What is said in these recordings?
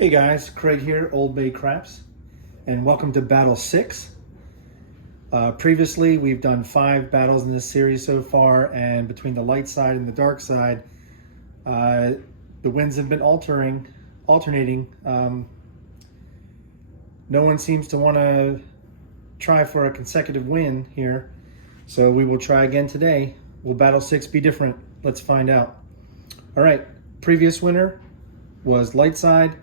Hey guys, Craig here, Old Bay Craps, and welcome to Battle 6. Previously, we've done 5 battles in this series so far, and between the light side and the dark side, the winds have been alternating. No one seems to want to try for a consecutive win here, so we will try again today. Will Battle 6 be different? Let's find out. All right, previous winner was Lightside,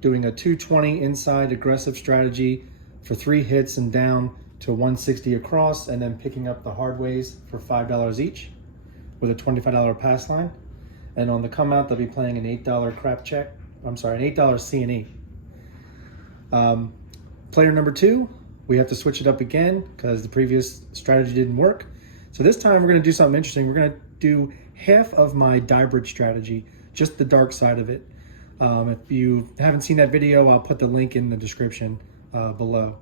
doing a 220 inside aggressive strategy for 3 hits and down to 160 across, and then picking up the hardways for $5 each with a $25 pass line. And on the come out, they'll be playing an $8 crap check. I'm sorry, an $8 C&E. Player number 2, we have to switch it up again because the previous strategy didn't work. So this time we're gonna do something interesting. We're gonna do half of my die bridge strategy, just the dark side of it. If you haven't seen that video, I'll put the link in the description below.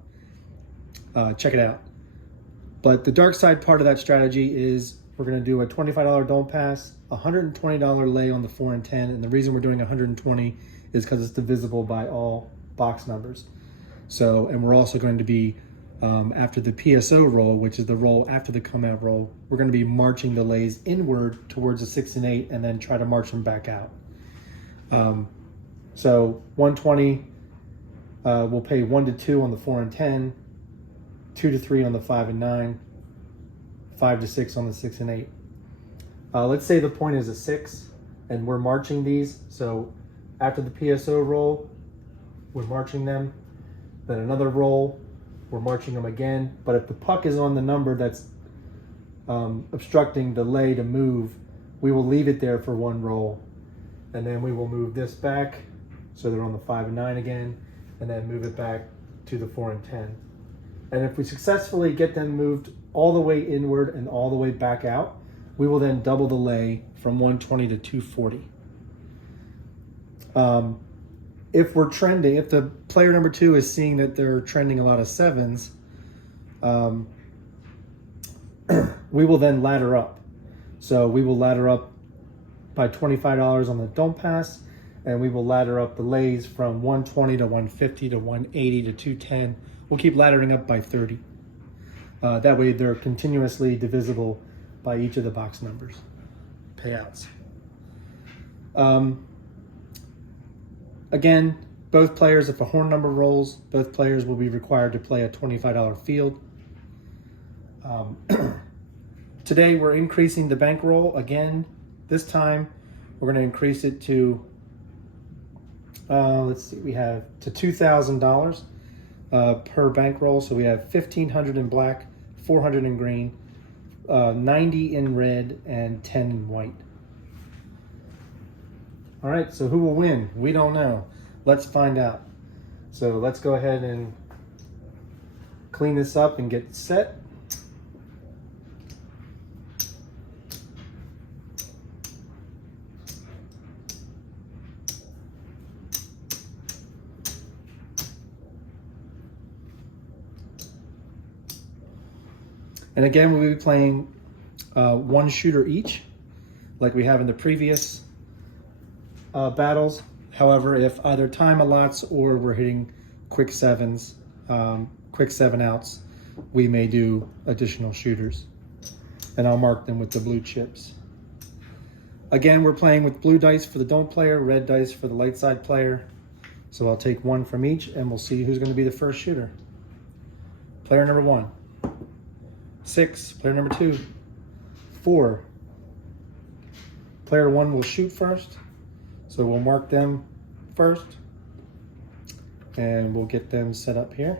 Check it out. But the dark side part of that strategy is we're going to do a $25 don't pass, $120 lay on the 4 and 10. And the reason we're doing 120 is because it's divisible by all box numbers. So, and we're also going to be, after the PSO roll, which is the roll after the come out roll, we're going to be marching the lays inward towards the 6 and 8 and then try to march them back out. So 120, we'll pay 1 to 2 on the 4 and 10, 2 to 3 on the 5 and 9, 5 to 6 on the 6 and 8. Let's say the point is a 6 and we're marching these. So after the PSO roll, we're marching them. Then another roll, we're marching them again. But if the puck is on the number that's obstructing the lay to move, we will leave it there for 1 roll. And then we will move this back so they're on the 5 and 9 again, and then move it back to the 4 and 10. And if we successfully get them moved all the way inward and all the way back out, we will then double the lay from 120 to 240. If we're trending, if the player number 2 is seeing that they're trending a lot of 7s, we will then ladder up. So we will ladder up by $25 on the don't pass, and we will ladder up the lays from 120 to 150 to 180 to 210. We'll keep laddering up by 30. That way they're continuously divisible by each of the box numbers, payouts. Again, both players, if a horn number rolls, both players will be required to play a $25 field. Today we're increasing the bankroll again. This time we're going to increase it to, let's see, we have to $2,000 per bankroll. So we have $1,500 in black, $400 in green, 90 in red, and 10 in white. All right, so who will win? We don't know. Let's find out. So let's go ahead and clean this up and get set. And again, we'll be playing 1 shooter each, like we have in the previous battles. However, if either time allots or we're hitting quick 7s, quick 7 outs, we may do additional shooters. And I'll mark them with the blue chips. Again, we're playing with blue dice for the don't player, red dice for the light side player. So I'll take 1 from each and we'll see who's going to be the first shooter. Player number 1. 6, player number 2, 4. Player 1 will shoot first, so we'll mark them first, and we'll get them set up here.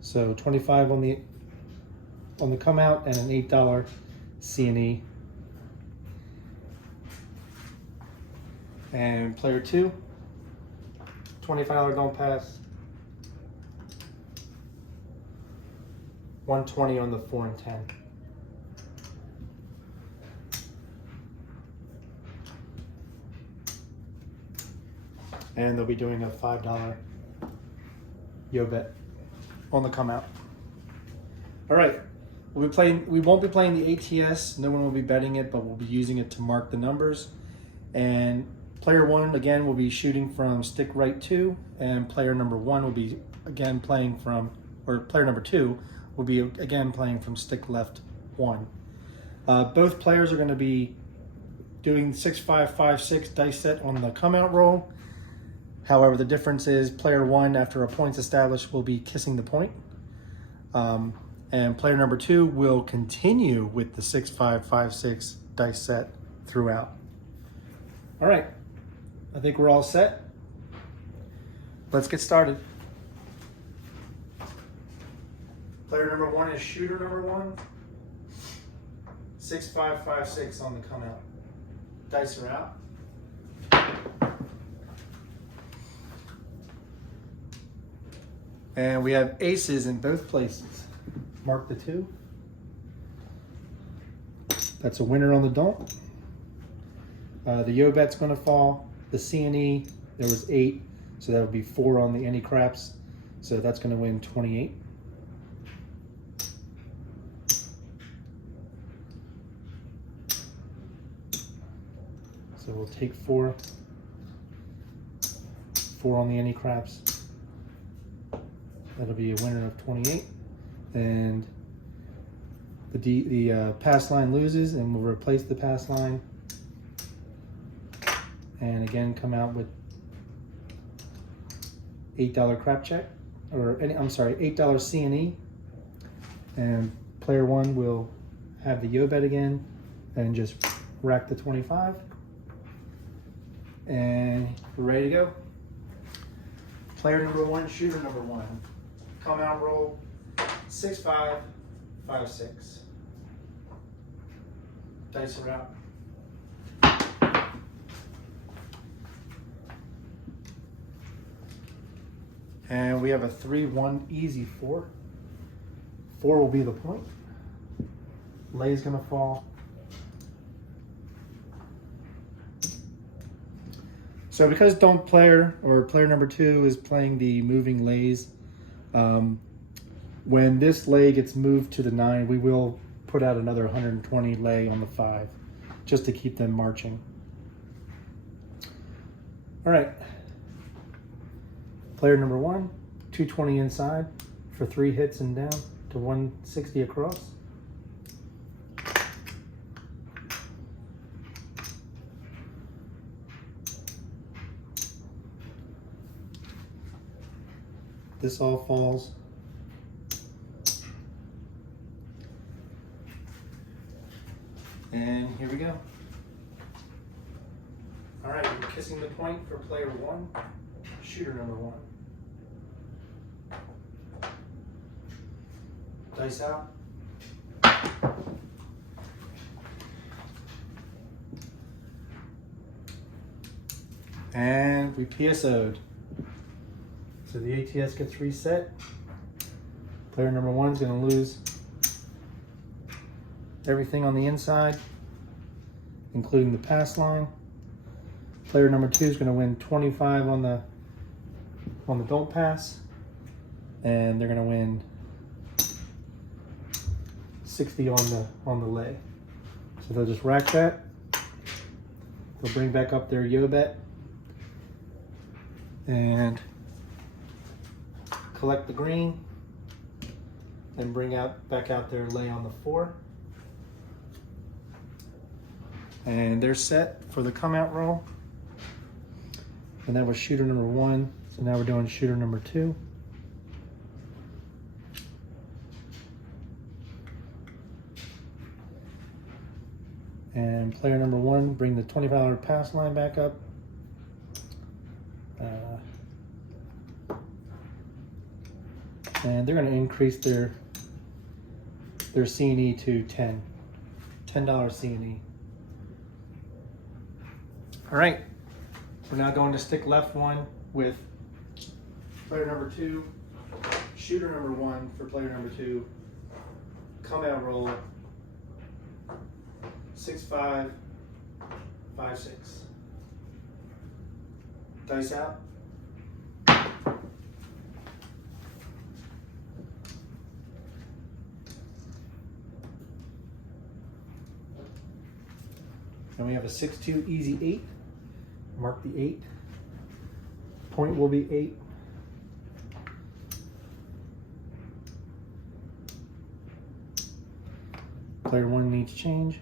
So 25 on the come out and an $8 C&E. And player 2, $25 don't pass. 120 on the 4 and 10. And they'll be doing a $5 yo bet on the come out. All right, we won't be playing the ATS. No one will be betting it, but we'll be using it to mark the numbers. And Player 1 again will be shooting from stick right 2, and player number 1 will be again playing from, or player number 2 will be again playing from stick left 1. Both players are going to be doing 6-5-5-6 dice set on the come out roll. However, the difference is player 1, after a point's established, will be kissing the point. And player number 2 will continue with the 6-5-5-6 dice set throughout. All right, I think we're all set. Let's get started. Player number 1 is shooter number 1. 6-5-5-6 on the come out. Dice are out. And we have aces in both places. Mark the 2. That's a winner on the don't. The yo bet's going to fall. The C and E, there was 8, so that would be 4 on the any craps. So that's going to win 28. So we'll take 4. 4 on the any craps. That'll be a winner of 28. And the pass line loses, and we'll replace the pass line. And again, come out with $8 crap check, or I'm sorry, $8 C and E. And player 1 will have the yo bet again, and just rack the 25. And we're ready to go. Player number 1, shooter number 1. Come out roll 6-5-5-6. Dice are out. And we have a 3-1 easy 4. 4 will be the point. Lay is going to fall. So because don't player, or player number 2 is playing the moving lays, when this lay gets moved to the 9, we will put out another 120 lay on the 5, just to keep them marching. All right. Player number 1, 220 inside for 3 hits and down to 160 across. This all falls. And here we go. All right, we're kissing the point for player 1, shooter number 1. Dice out. And we PSO'd. So the ATS gets reset. Player number 1 is going to lose everything on the inside, including the pass line. Player number 2 is going to win 25 on the don't pass, and they're going to win 60 on the lay. So they'll just rack that. They'll bring back up their yo bet and collect the green, and bring back out their lay on the 4. And they're set for the come out roll. And that was shooter number 1. So now we're doing shooter number 2. And player number 1, bring the $25 pass line back up. And they're going to increase their C&E to $10 C&E. All right, we're now going to stick left 1 with player number 2, shooter number 1 for player number 2, come out roll 6-5-5-6. Dice out. And we have a 6-2 easy 8. Mark the 8. Point will be 8. Player 1 needs change.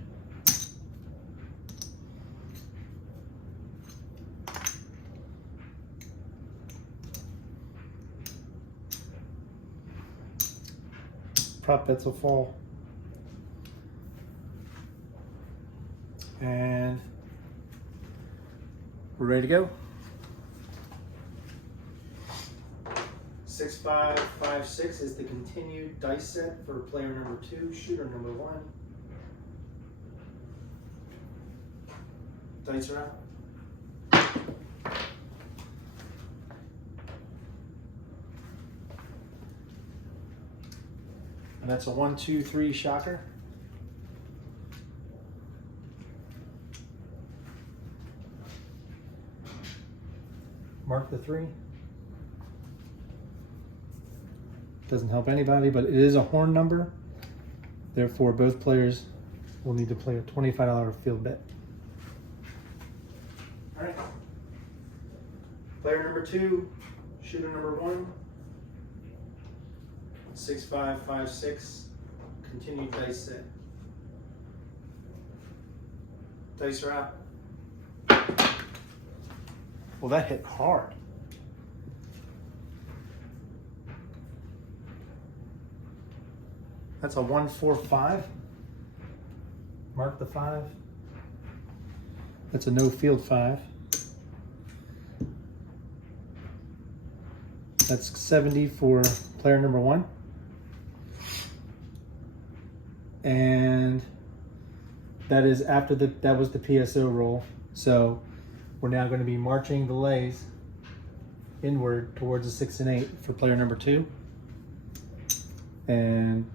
Prop bets will fall. And we're ready to go. 6, 5, 5, 6 is the continued dice set for player number 2, shooter number 1. Dice are out. And that's a 1, 2, 3 shocker. Mark the 3. Doesn't help anybody, but it is a horn number. Therefore, both players will need to play a $25 field bet. All right. Player number 2, shooter number 1. 6, 5, 5, 6. Continued dice set. Dice are out. Well, that hit hard. That's a 1, 4, 5. Mark the 5. That's a no field 5. That's 70 for player number 1. And that is after that was the PSO roll. So we're now going to be marching the lays inward towards a 6 and 8 for player number 2. And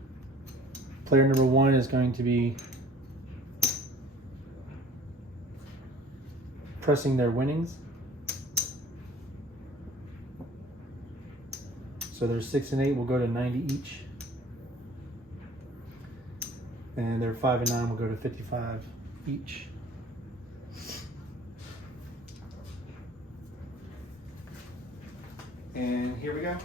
player number 1 is going to be pressing their winnings. So their 6 and 8 will go to 90 each. And their 5 and 9 will go to 55 each. And here we go.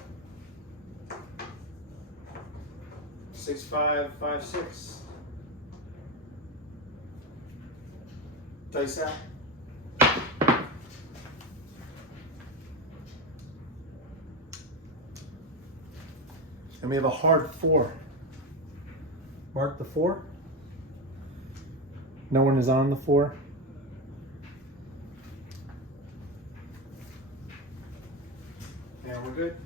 6, 5, 5, 6. Dice out. And we have a hard 4. Mark the 4. No one is on the 4. And we're good.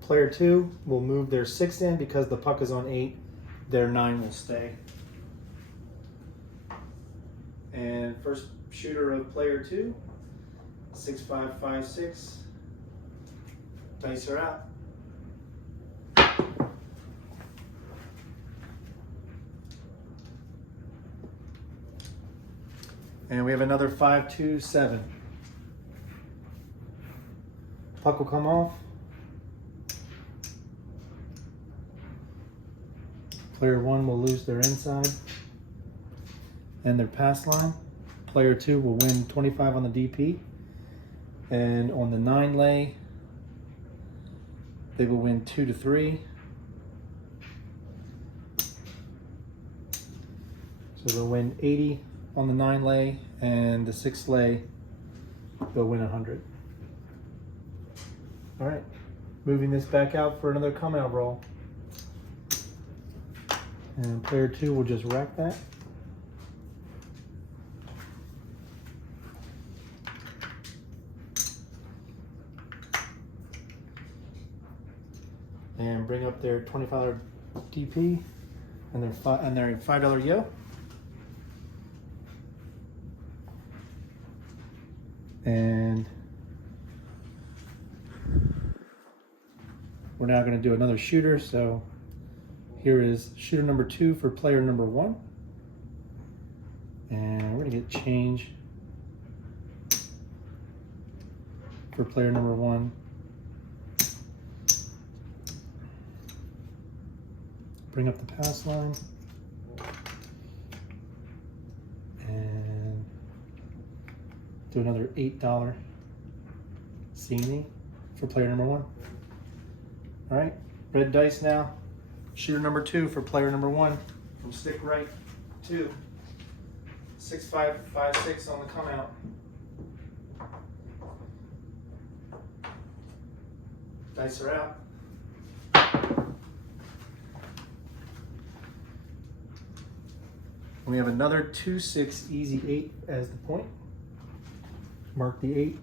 Player 2 will move their 6 in because the puck is on 8. Their 9 will stay. And first shooter of player 2, 6, 5, 5, 6. Dice are out. And we have another 5, 2, 7. Puck will come off. Player 1 will lose their inside and their pass line. Player 2 will win 25 on the DP. And on the 9 lay, they will win 2 to 3. So they'll win 80 on the 9 lay, and the 6 lay, they'll win 100. All right, moving this back out for another come out roll. And player 2 will just rack that. And bring up their $25 DP and their $5 yo. And we're now going to do another shooter. So here is shooter number 2 for player number 1. And we're going to get change for player number 1. Bring up the pass line. do another $8 C&E for player number 1. All right, red dice now. Shooter number 2 for player number 1 from stick right 2. 6, 5, 5, 6 on the come out. Dice are out. We have another 2, 6, easy 8 as the point. Mark the 8.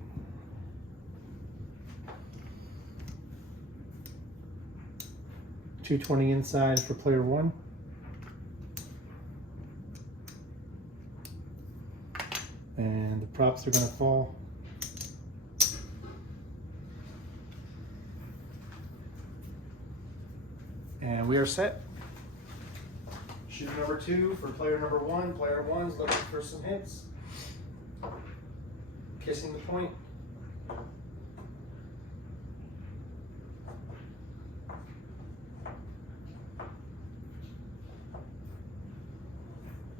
$220 inside for player 1. And the props are going to fall. And we are set. Shooter number 2 for player number 1. Player 1's looking for some hits. Kissing the point.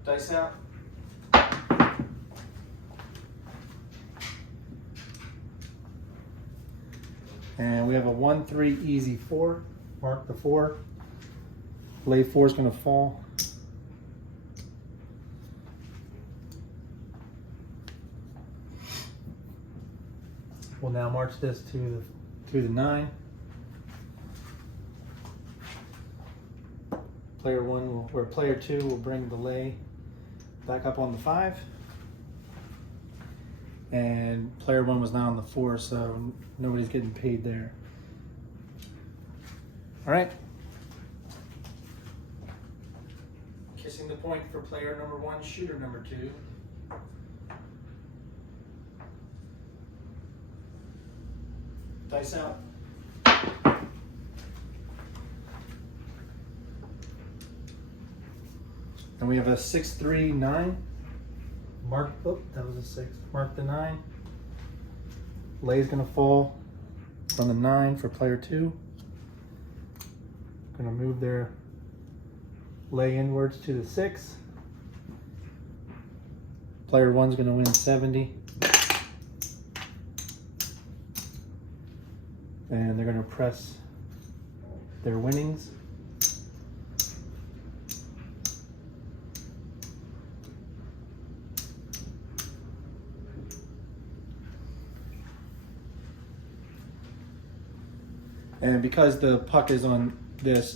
Dice out. And we have a 1, 3, easy 4. Mark the 4. Lay 4 is going to fall. We'll now march this to the 9. Player 1 will, or player 2 will bring the lay back up on the 5. And player 1 was not on the 4, so nobody's getting paid there. All right. Kissing the point for player number 1, shooter number 2. Dice out. And we have a 6, 3, 9. Mark, oh, that was a 6. Mark the 9. Lay's gonna fall from the 9 for player 2. Gonna move their lay inwards to the 6. Player 1's gonna win 70. And they're gonna press their winnings. And because the puck is on this,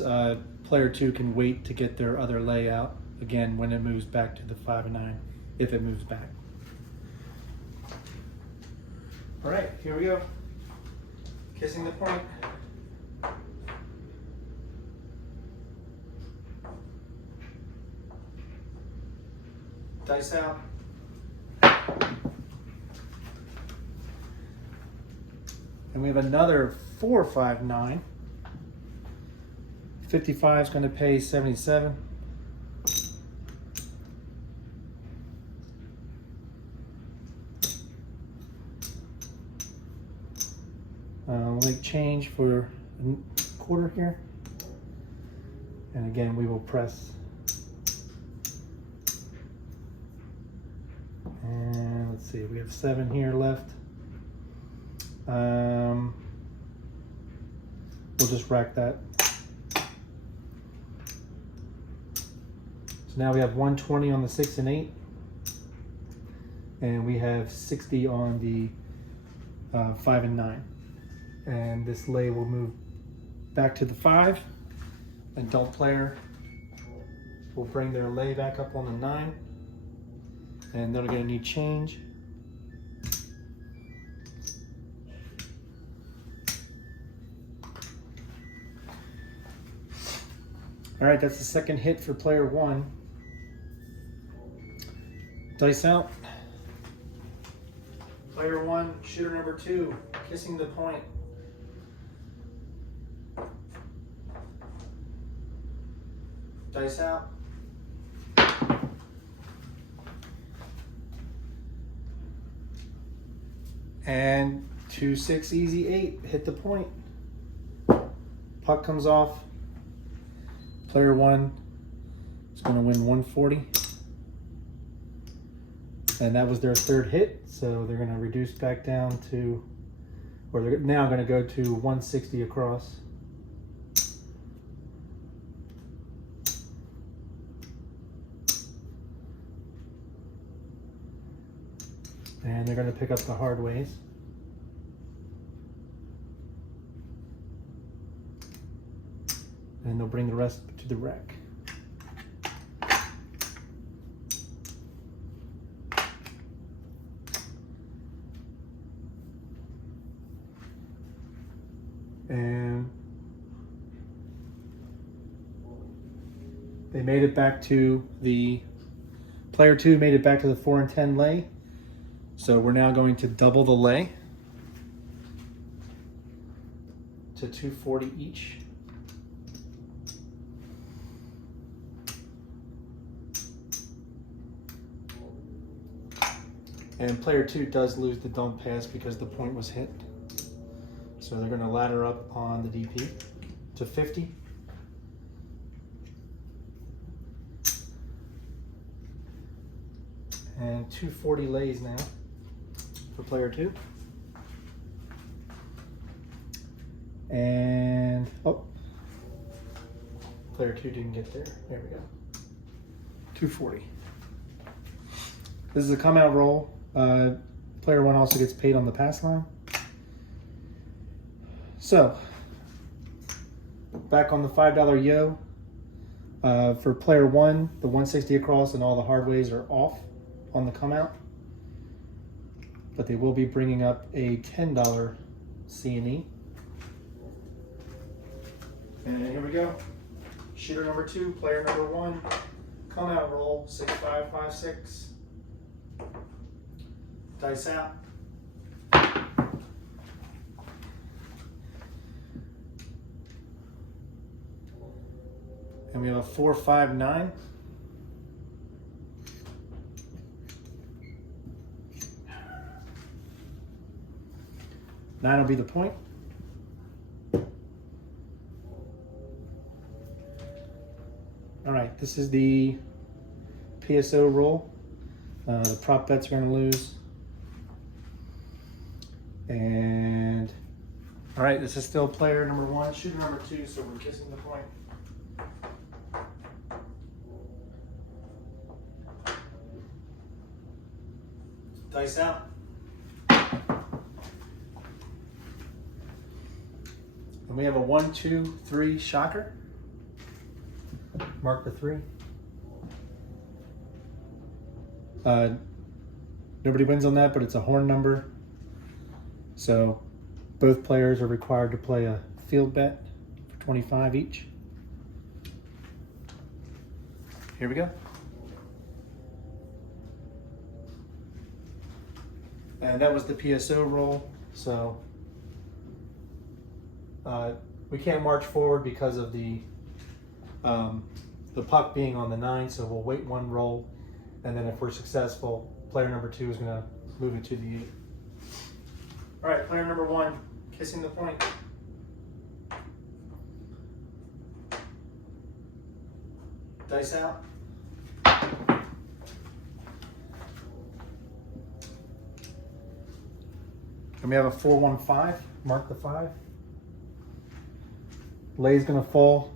player 2 can wait to get their other layout again when it moves back to the 5 and 9, if it moves back. All right, here we go. Kissing the point. Dice out. And we have another 4, 5, 9. 55 is going to pay 77. We'll make change for a quarter here. And again, we will press. And let's see, we have 7 here left. We'll just rack that. So now we have 120 on the 6 and 8. And we have 60 on the 5 and 9. And this lay will move back to the 5. Adult player will bring their lay back up on the 9. And they're gonna need change. All right, that's the second hit for player 1. Dice out. Player 1, shooter number 2, kissing the point. Dice out. And 2, 6, easy 8, hit the point. Puck comes off. Player 1 is going to win 140. And that was their third hit, so they're going to reduce back down to, or they're now going to go to 160 across. And they're going to pick up the hardways. And they'll bring the rest to the wreck. And they made it back to the, player 2 made it back to the 4 and 10 lay. So we're now going to double the lay to 240 each. And player 2 does lose the dump pass because the point was hit. So they're going to ladder up on the DP to 50. And 240 lays now for player 2. And, oh, player 2 didn't get there. There we go. 240. This is a come out roll. Player 1 also gets paid on the pass line. So, back on the $5 yo. For player 1, the 160 across and all the hardways are off on the come out. But they will be bringing up a $10 C&E. And here we go. Shooter number 2, player number 1, come out roll, 6556. Dice out. And we have a 459. Nine will be the point. All right, this is the PSO roll. The prop bets are going to lose. And all right, this is still player number 1, shooter number 2, so we're kissing the point. Dice out. And we have a 1, 2, 3 shocker. Mark the 3. Nobody wins on that, but it's a horn number. So both players are required to play a field bet for 25 each. Here we go. And that was the PSO roll. So we can't march forward because of the puck being on the 9, so we'll wait 1 roll, and then if we're successful, player number 2 is going to move it to the 8. All right, player number 1, kissing the point. Dice out. And we have a 415, mark the 5. Lay's gonna fall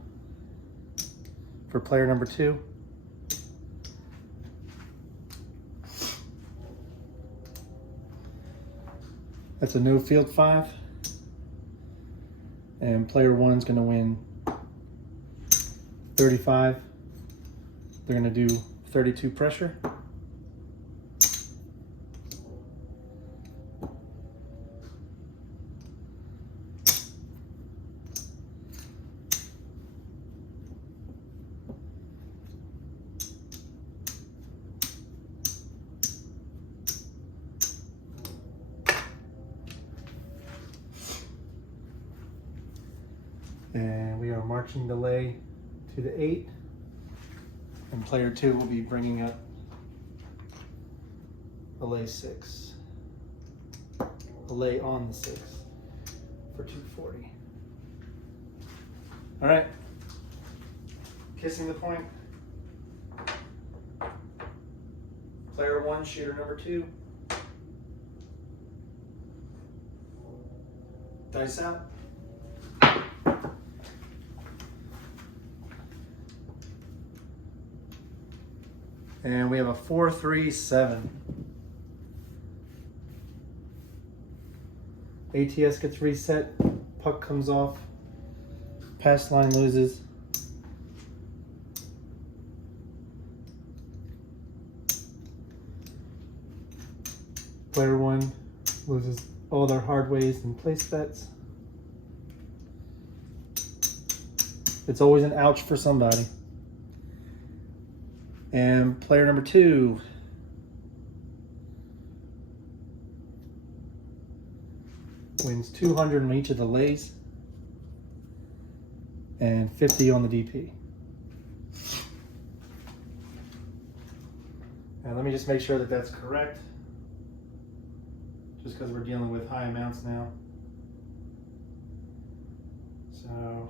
for player number 2. That's a no field 5. And player 1's gonna win 35. They're gonna do 32 pressure. And we are marching the lay to the 8. And player 2 will be bringing up the lay 6. The lay on the 6 for 240. All right. Kissing the point. player one, shooter number two. Dice out. And we have a 4-3-7. ATS gets reset, puck comes off, pass line loses. Player one loses all their hardways and place bets. It's always an ouch for somebody. And player number two wins 200 on each of the lays and 50 on the DP. Now let me just make sure that that's correct, just because we're dealing with high amounts now. So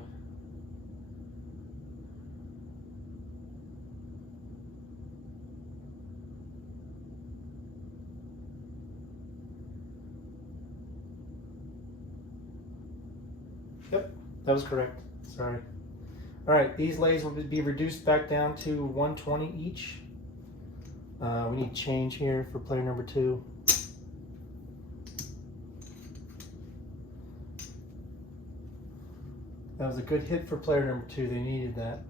yep, that was correct. Sorry. All right, these lays will be reduced back down to 120 each. We need change here for player number two. That was a good hit for player number two. They needed that.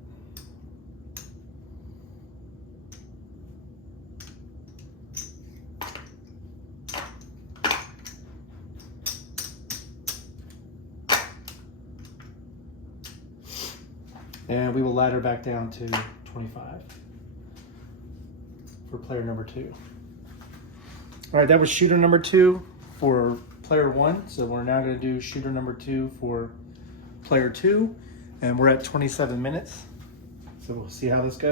And we will ladder back down to 25 for player number two. All right, that was shooter number two for player one. So we're now going to do shooter number two for player two. And we're at 27 minutes. So we'll see how this goes.